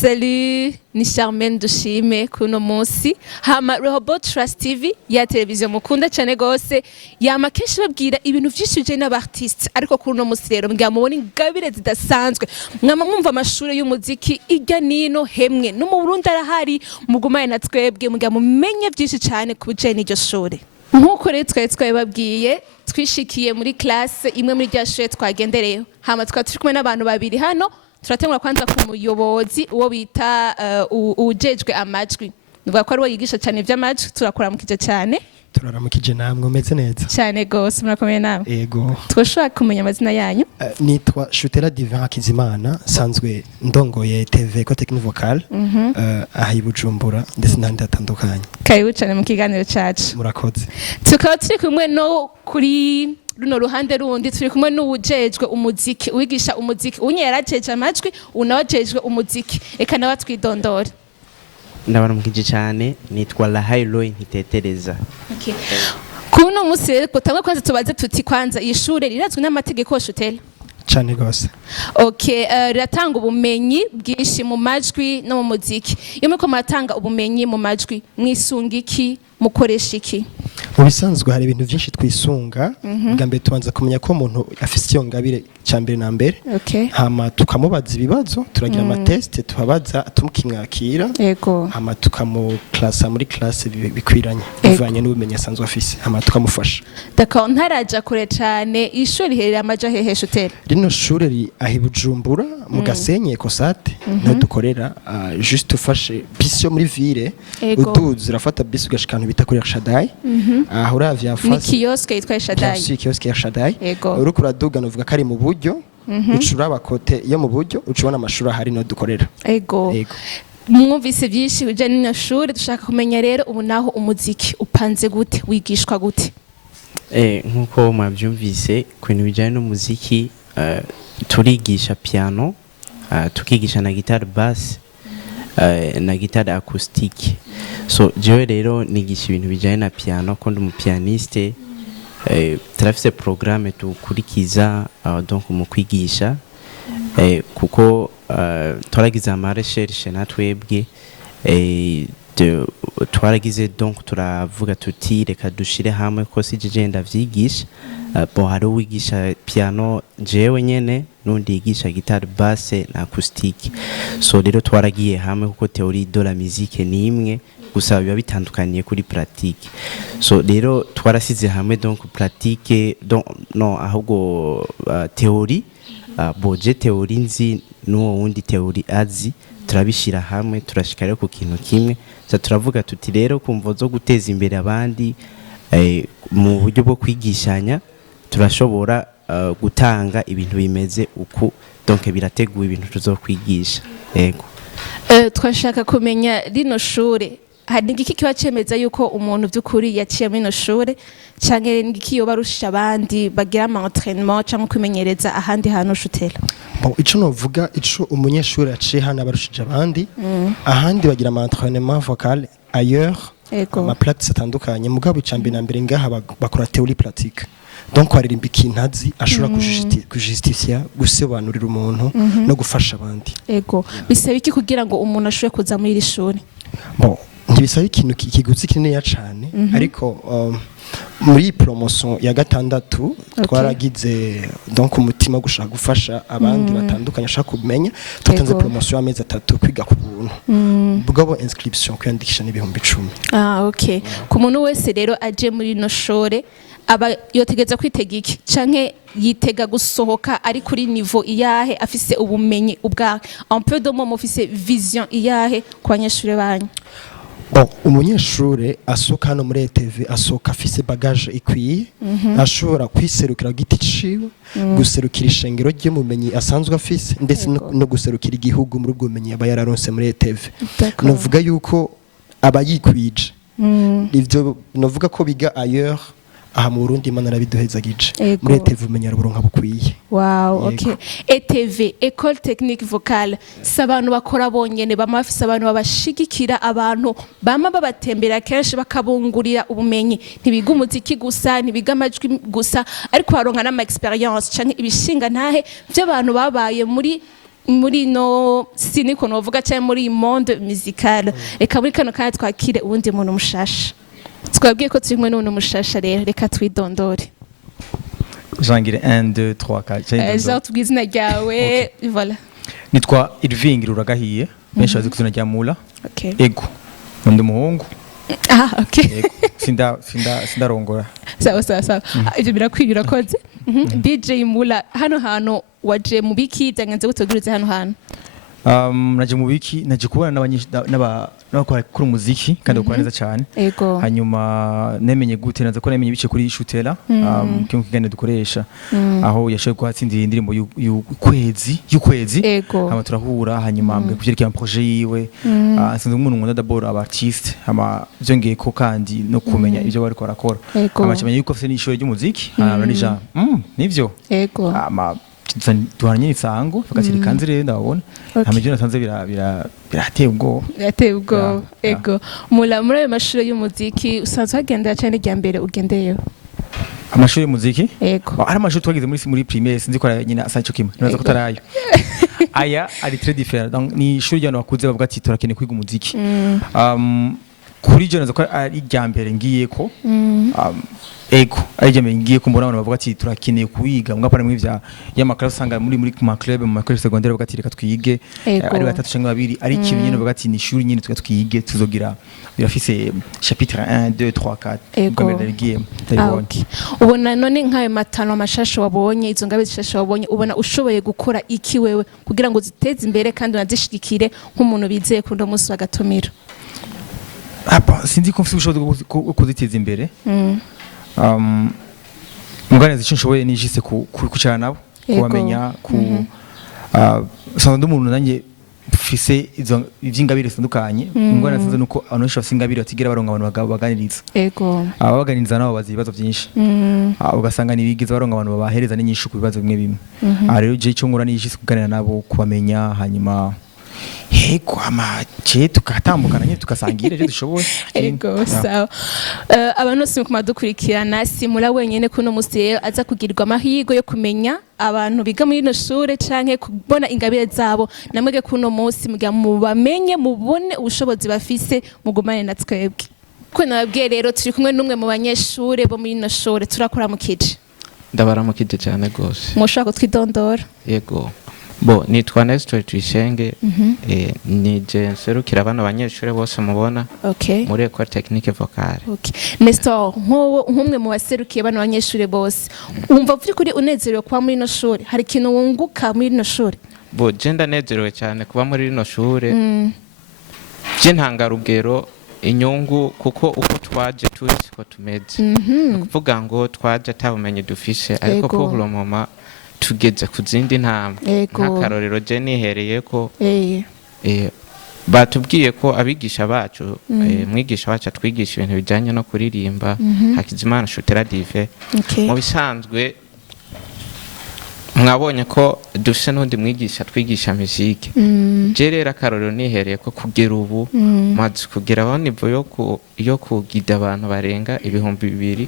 Salut, ni Charmaine Dushime kuno munsi hama Rehoboth Trust TV ya televiziyo mukunda cyane gose yama kenshi babwira ibintu vyinshi bijanye n'abartistes ariko kuno munsi rero mbwa mubona ingabire zidasanzwe mwama mwumva amashuri y'umuziki irya nino hemwe no mu Burundi arahari mugumaye na twebwe mbwa mumenye vyinshi cyane kubijanye n'iryo shuri nkuko rero twari babwiye twishikiye muri classe imwe muri rya shuri twagendereyo hama turi kumwe n'abantu babiri hano turatengura kwanza ku muyobozi uwo bita ujejwe amajwi nivuga ko ari we yigisha cyane ivy'amajwi turakuramukije cyane turaramukije namwe umeze neza cyane gose murakomeye namwe yego twoshaka kumenya amazina yanyu nitwa Shutera Divin Hakizimana sanzwe ndongoye TV ko technique vocale aha i Bujumbura ndetse n'ahandi hatandukanye karibu cyane mu kiganiro cacu murakoze tukaba turi kumwe no kuri runo ruhande rundi turi kumwe n'uwujejwe umuziki wigisha umuziki unye yarajeje amajwi unawajejwe umuziki eka nawe twidondora ndabaramukije cyane nitwa Lahaylo Ntitetereza okay. Kuno musi rero kutangwa kwanza tubaze tuti kwanza ishure rirazwi n'amategeko Shutera cyane gose okay riratanga ubumenyi bwinshi mu majwi no mu muziki iyo muko muratanga ubumenyi mu majwi mwisunga iki mukoresha iki mu bisanzwe hari ibintu byinshi twisunga bwa mbere tubanza kumenya ko umuntu afite iyo ngabire cyambere na mbere hama tukamubaza ibibazo turagira amateste tubabaza tumukimwakira hama tukamuklasa muri classe bikwiranye bivanye n'ubumenyi asanzwe afise hama tukamufasha d'accord ntaraja kure cyane ishuri herera amaja hehe Shutera rino shuri ri ahi Bujumbura mu Gasenyi Ekosate no dukorera juste ufashe bisi yo muri ville uduze urafata bisi ugashikana bita kuri Shadai aho uravya fasi ni kioske yitwa Shadai si kioske ya Shadai uriko uraduga novuga kari mu buryo ucura abakote yo mu buryo ucubona amashuri ahari no dukorera ego mwumvise byinshi bijanye n'ino shuri dushaka kumenya rero ubu naho umuziki upanze gute wigishwa gute nkuko mwabyumvise ku bintu bijanye n'umuziki turigisha piano tukigisha na guitar bass na guitar acoustique so jewe rero nigisha ibintu bijanye na piano ko ndi umupianiste turafise programme tukurikiza donc mu kwigisha kuko twaragize ama recherche natwebwe twaragize donc turavuga tuti reka dushire hamwe ko sije ndavyigisha bo hari uwigisha piano jewe nyene nundi yigisha guitar bass na acoustique so rero twaragiye hamwe kuko théorie de la musique ni imwe gusa biba bitandukaniye kuri pratique so rero twarasize hamwe donc pratique donc non ahubwo théorie boje théorie nzi nuwo wundi théorie azi turabishira hamwe turashikara ku kintu kimwe za turavuga tuti rero kumvo zo guteza imbere abandi mu buryo bwo kwigishanya turashobora gutanga ibintu bimeze uku donc birateguye ibintu tuzokwigisha yego twashaka kumenya rino shure hari ngiki kiba cemeza yuko umuntu by'ukuri yaciye muri no shure canke ngiki yo barusha abandi bagira ama entraînement canke kwimenyereza ahandi hantu Shutera bon ico novuga ico umunyeshuri aciye hana barushije abandi ahandi bagira ama entraînement vocal ailleurs ama pratiques atandukanye mugabo icambi na mbere ngaha bakora théorie pratique donc waririmba ikintazi ashobora kujustifier gusobanurira umuntu no gufasha abandi ego bisaba iki kugira ngo umuntu ashobore kuza muri iri shuri bon ntibisaba ikintu kiguzi kinini cyane ariko muri promotion ya gatandatu twaragize donc umutima gushaka gufasha abandi batandukanye ashaka kumenya twatanze promotion y'amezi 3 kwiga ku buntu bugabo inscription kwiyandikisha n'ibihumbi 10 okay ku muntu wese rero aje muri no shore aba yotegeza kwitega iki canke yitega gusohoka ari kuri niveau iyahe afise ubumenyi ubwa un peu de moment ofise vision iyahe ku banyeshure banyu bon umunyeshure asoka hano muri TV asoka afise bagage ikwiye ashobora kwiserukira giti ciwe guserukira ishengero rye mumenyi asanzwe afise ndetse no guserukira igihugu muri ubwo bumenyi aba yararonse muri TV novuga yuko abayikwije ivyo novuga ko biga ailleurs aha mu Burundi Imana arabiduhezagije muri ETV umenya ruburonka bukwiye wow okay ETV École Technique Vocale sabantu bakora bonyene bamafise abantu babashigikira abantu bama babatembera kenshi bakabungurira ubumenyi ntibiga umuziki gusa ntibiga amajwi gusa ariko baronka n'ama experience canke ibishinga ntahe by'abantu babaye muri muri no siniko novuga cyane muri monde musicale reka muri kano kandi twakire uwundi muntu mushasha twabwiye ko turi kumwe n'umuntu mushasha rero reka twidondore Jangire 1 2 3 4 Jean tubwize izina ryawe voilà nitwa Irving Ruragahiye benshi bazi kuzina rya Mula okay ego ndi umuhungu okay ego sindarongora sawa ibyo birakwira koze DJ Mula hano hano waje mu biki byangenze gutogurize hano hano naje mu biki naje kubana n'abakora umuziki kandi bakora neza cyane hanyuma nemenye gute naza ko nemenye bice kuri Shutela kintu kigane dukoresha aho yashoboye kuhatsindira indirimbo y'ukwezi hama turahura hanyuma mbwe kujerekera projet yiwe sinzi umuntu nkunda d'abord aba artiste hama byongeye ko kandi no kumenya ibyo bari korakora hama cyamenye yuko afite n'ishuri ry'umuziki n'ija nivyo hama duhanye isango fakatiri kanze rero ndabona hamije natanze birateye ubwoba ego muri ayo mashuri y'umuziki usanzwe hagendera cyane rya mbere ugendeyeho amashuri y'umuziki ego ari amashuri twagize muri primaire sinzi ko nyina asancho kimwe naza ko tarayo aya ari très différent donc ni ishuri y'abantu bakuze bavuga ati turakeneye kwiga umuziki kuri je naza ko ari rya mbere ngiye ko ego ajyame ngiye kumbona abantu bavuga ati turakeneye kuyiga mwapana muri vya y'amaklasse usanga muri ma club mu maklasse secondaire bavuga ati reka twige ari batatu cyangwa babiri ari ikintu nyine bavuga ati ni ishuri nyine twige tuzogira birafise chapitre 1 2 3 4 comme ndagiye ndabibona ubona none nkayo matano amashasho wabonye izo ngabe zishasho wabonye ubona ushoboye gukora iki wewe kugira ngo ziteze imbere kandi unazishigikire nk'umuntu bizeye kundo munsi bagatumira sinzi ko mfite ubushobozi bwo kuziteza imbere mugane zico nshoboye nijise kucara nabo kubamenya sanzwe umuntu nanjye mfise izo ivyingabire zitandukanye mugane sanzwe nuko abantu benshi bafise ingabire batigira baronga abantu baganiriza abaganiriza nabo bazi ibibazo byinshi ugasanga nibigize baronga abantu babahereza n'inyishu ku bibazo bimwe bimwe rero je cyo ngura nijise kuganira nabo kubamenya hanyuma heko amache tukatambukana nyine tukasangira je dushoboye ego sawa abantu bose mu dukurikirana simula wenyene kuno musi aza kugirirwa amahigo yo kumenya abantu biga muri no shure canke kubona ingabire zabo namwege kuno musi muga mubamenye mubone ubushobozi bafise mugumane na twebwe ko nababwiye rero turi kumwe n'umwe mu banyeshure bo muri no shure turakora mu kije ndabaramukije cyane gose mushaka twidondora yego bo nitwa Nestor Tuyishenge nije nserukira abana abanyeshure bose mubona muri Ecole Technique Vocale Nestor nk'umwe mu baserukiye abana abanyeshure bose umva vyukuri unezerewe kuba muri no shure hari ikintu wunguka muri no shure bo je ndanezerewe cyane kuba muri no shure je ntangarugero inyungu kuko uko twaje tuzi ko tumeze kuvuga ngo twaje atabumenye dufishe ariko pour le moment tugeze ku zindi ntambwe nk'akarorero je nihereye ko batubwiye ko abigisha bacu mwigisha wacu atwigisha ibintu bijyanye no kuririmba Hakizimana Shutela Dive mu bisanzwe mwabonye ko dufise n'undi mwigisha twigisha muziki je rero akarorero nihereye ko kugera ubu maze kugeraho nivo yo kugida abantu barenga 2000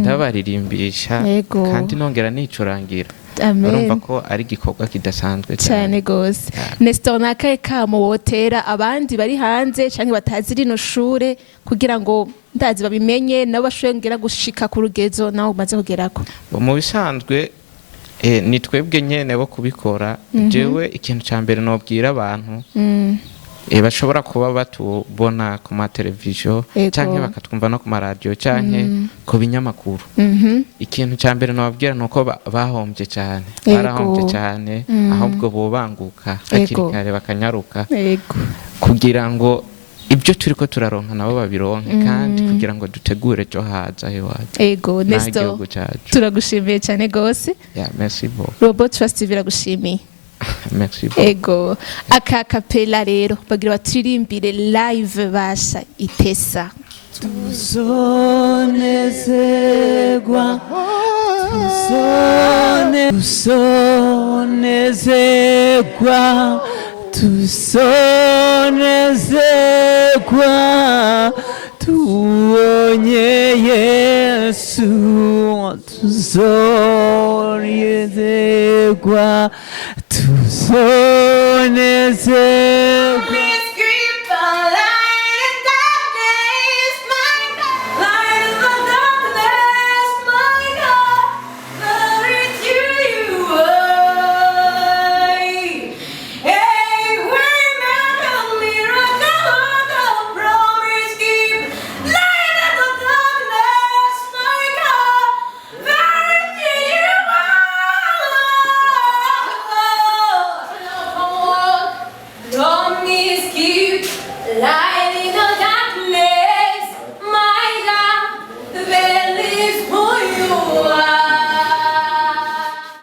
ndabaririmbisha kandi nongera nicurangira urumva ko ari igikorwa kidasanzwe cyane gose Nestor nakaye kamo wotera abandi bari hanze canke batazi rino shure kugira ngo ndazi babimenye nabo bashobora gushika ku rugezo naho umaze kugerako mu bisanzwe ni twebwe nyene bo kubikora jewe ikintu ca mbere nobwira abantu bashobora kuba batubona ku ma televiziyo canke bakatwumva no ku ma radio canke ku binyamakuru ikintu ca mbere nababwira nuko bahombye cyane barahombye cyane ahubwo bobanguka hakiri kare bakanyaruka kugira ngo ibyo turiko turaronka nabo babironke kandi kugira ngo dutegure jo haza hewaje ego Nestor turagushimiye cyane gose merci beaucoup Robot Trust biragushimiye merci beaucoup ego aka kapela rero bagira baturirimbire live basha itesa tuzonezerwa tuzonezerwa tuonye Yesu tuzonezerwa tuzonezerwa